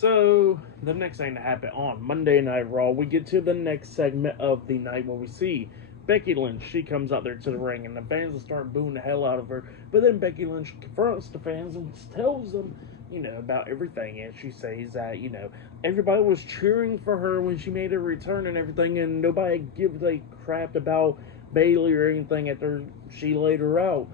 So, the next thing to happen on Monday Night Raw, we get to the next segment of the night where we see Becky Lynch. She comes out there to the ring, and the fans will start booing the hell out of her. But then Becky Lynch confronts the fans and tells them, about everything. And she says that, everybody was cheering for her when she made her return and everything, and nobody gives a crap about Bayley or anything after she laid her out.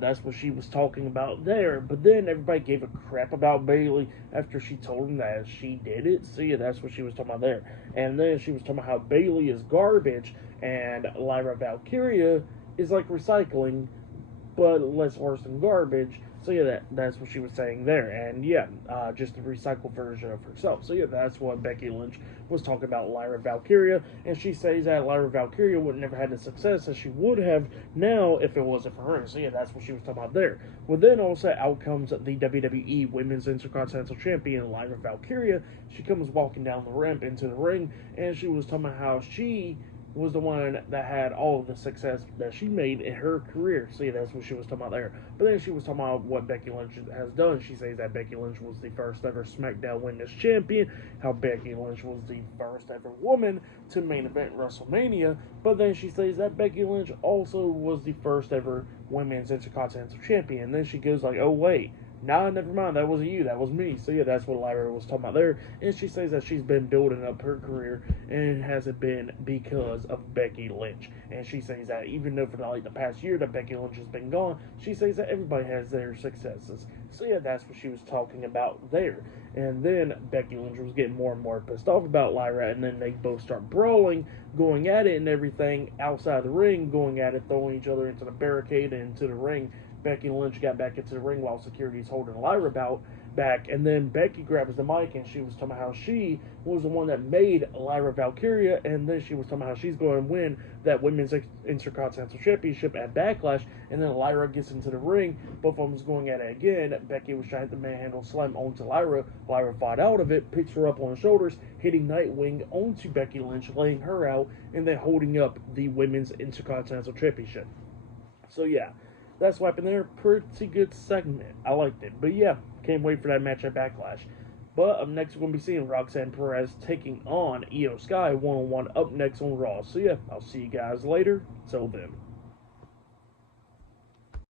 That's what she was talking about there. But then everybody gave a crap about Bayley after she told them that she did it. So yeah, that's what she was talking about there. And then she was talking about how Bayley is garbage and Lyra Valkyria is like recycling, but less worse than garbage. So yeah, that's what she was saying there, and yeah, just a recycled version of herself. So yeah, that's what Becky Lynch was talking about Lyra Valkyria, and she says that Lyra Valkyria would never had the success as she would have now if it wasn't for her. So yeah, that's what she was talking about there. Well, then also out comes the WWE Women's Intercontinental Champion Lyra Valkyria. She comes walking down the ramp into the ring, and she was talking about how she was the one that had all of the success that she made in her career. See, that's what she was talking about there. But then she was talking about what Becky Lynch has done. She says that Becky Lynch was the first ever SmackDown Women's Champion, how Becky Lynch was the first ever woman to main event WrestleMania. But then she says that Becky Lynch also was the first ever Women's Intercontinental Champion. And then she goes like, oh wait, nah, never mind, that wasn't you, that was me. So yeah, that's what Lyra was talking about there. And she says that she's been building up her career, and it hasn't been because of Becky Lynch. And she says that even though for the past year that Becky Lynch has been gone, she says that everybody has their successes. So yeah, that's what she was talking about there. And then Becky Lynch was getting more and more pissed off about Lyra, and then they both start brawling, going at it and everything outside the ring, going at it, throwing each other into the barricade and into the ring. Becky Lynch got back into the ring while security's holding Lyra back, and then Becky grabs the mic and she was talking about how she was the one that made Lyra Valkyria, and then she was talking about how she's going to win that Women's Intercontinental Championship at Backlash, and then Lyra gets into the ring, both of them going at it again. Becky was trying to manhandle slam onto Lyra. Lyra fought out of it, picks her up on the shoulders, hitting Nightwing onto Becky Lynch, laying her out, and then holding up the Women's Intercontinental Championship. So yeah, that's what happened there. Pretty good segment. I liked it. But yeah, can't wait for that match at Backlash. But up next, we're going to be seeing Roxanne Perez taking on Io Sky one-on-one up next on Raw. So yeah, I'll see you guys later. Till then.